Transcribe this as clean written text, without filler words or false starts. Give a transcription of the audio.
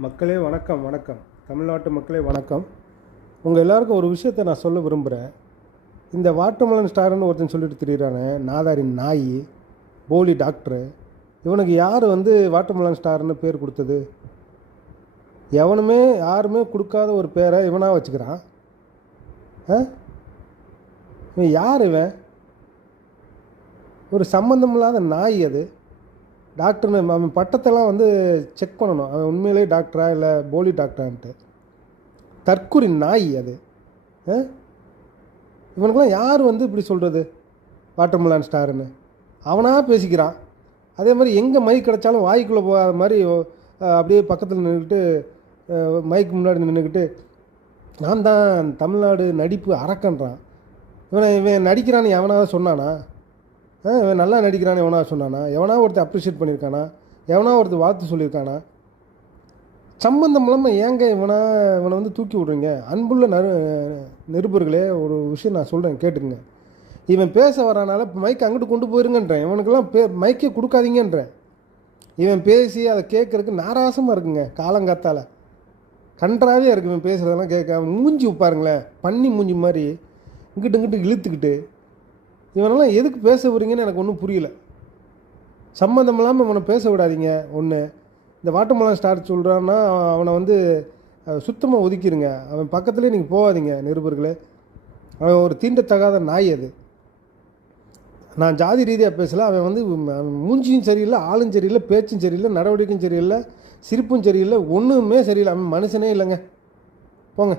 மக்களே வணக்கம் வணக்கம். தமிழ்நாட்டு மக்களே வணக்கம். உங்கள் எல்லாருக்கும் ஒரு விஷயத்தை நான் சொல்ல விரும்புகிறேன். இந்த வாட்டர்மெலன் ஸ்டார்னு ஒருத்தன் சொல்லிட்டு திரியிறானே, நாதாரி நாய், போலி டாக்டரு. இவனுக்கு யார் வாட்டர்மெலன் ஸ்டார்னு பேர் கொடுத்தது? யாருமே கொடுக்காத ஒரு பேரை இவனாக வச்சுக்கிறான். இவன் யார்? இவன் ஒரு சம்மந்தமில்லாத நாய். அது டாக்டர்னு அவன் பட்டத்தெல்லாம் செக் பண்ணணும், அவன் உண்மையிலே டாக்டரா இல்லை போலி டாக்டரான்ட்டு. தற்குறி நாய் அது. இவனுக்கெல்லாம் யார் இப்படி சொல்கிறது வாட்டர்மெலன் ஸ்டாருன்னு? அவனாக பேசிக்கிறான். அதே மாதிரி எங்கே மைக் கிடச்சாலும் வாய்க்குள்ளே போகாத மாதிரி அப்படியே பக்கத்தில் நின்றுக்கிட்டு, மைக்கு முன்னாடி நின்றுக்கிட்டு, நான் தான் தமிழ்நாடு நடிப்பு அரக்கன்றான். இவன் நடிக்கிறான்னு எவனாவது சொன்னானா? இவன் நல்லா நடிக்கிறான்னு எவனா சொன்னானா? எவனா ஒருத்தர் அப்ரிஷியேட் பண்ணியிருக்கானா? எவனா ஒருத்தர் வாழ்த்து சொல்லியிருக்கானா? சம்பந்தம் இல்லாமல் ஏங்க இவனை தூக்கி விட்றீங்க? அன்புள்ள நிருபர்களே, ஒரு விஷயம் நான் சொல்கிறேன், கேட்டுக்குங்க. இவன் பேச வரானால மைக் அங்கிட்டு கொண்டு போயிருங்கன்றேன். இவனுக்கெல்லாம் மைக்கே கொடுக்காதீங்கன்றேன். இவன் பேசி அதை கேட்குறதுக்கு நாராசமாக இருக்குங்க. காலங்காத்தால் கன்றாவே இருக்குது இவன் பேசுகிறதெல்லாம் கேட்க. மூஞ்சி உட்பாருங்களேன், பன்னி மூஞ்சி மாதிரி இங்கிட்டு இழுத்துக்கிட்டு. இவனெல்லாம் எதுக்கு பேச விடுறீங்கன்னு எனக்கு ஒன்றும் புரியல. சம்மந்தம் இல்லாமல் இவனை பேச விடாதீங்க. ஒன்று, இந்த வாட்டர்மெலன் ஸ்டார் சொல்கிறான்னா அவனை சுத்தமாக ஒதுக்கிடுங்க. அவன் பக்கத்துலேயே நீங்கள் போகாதீங்க நிருபர்களே. அவன் ஒரு தீண்டத்தகாத நாய். அது நான் ஜாதி ரீதியாக பேசலை. அவன் மூஞ்சியும் சரியில்லை, ஆளும் சரியில்லை, பேச்சும் சரியில்லை, நடவடிக்கையும் சரியில்லை, சிரிப்பும் சரியில்லை, ஒன்றுமே சரியில்லை. அவன் மனுஷனே இல்லைங்க. போங்க.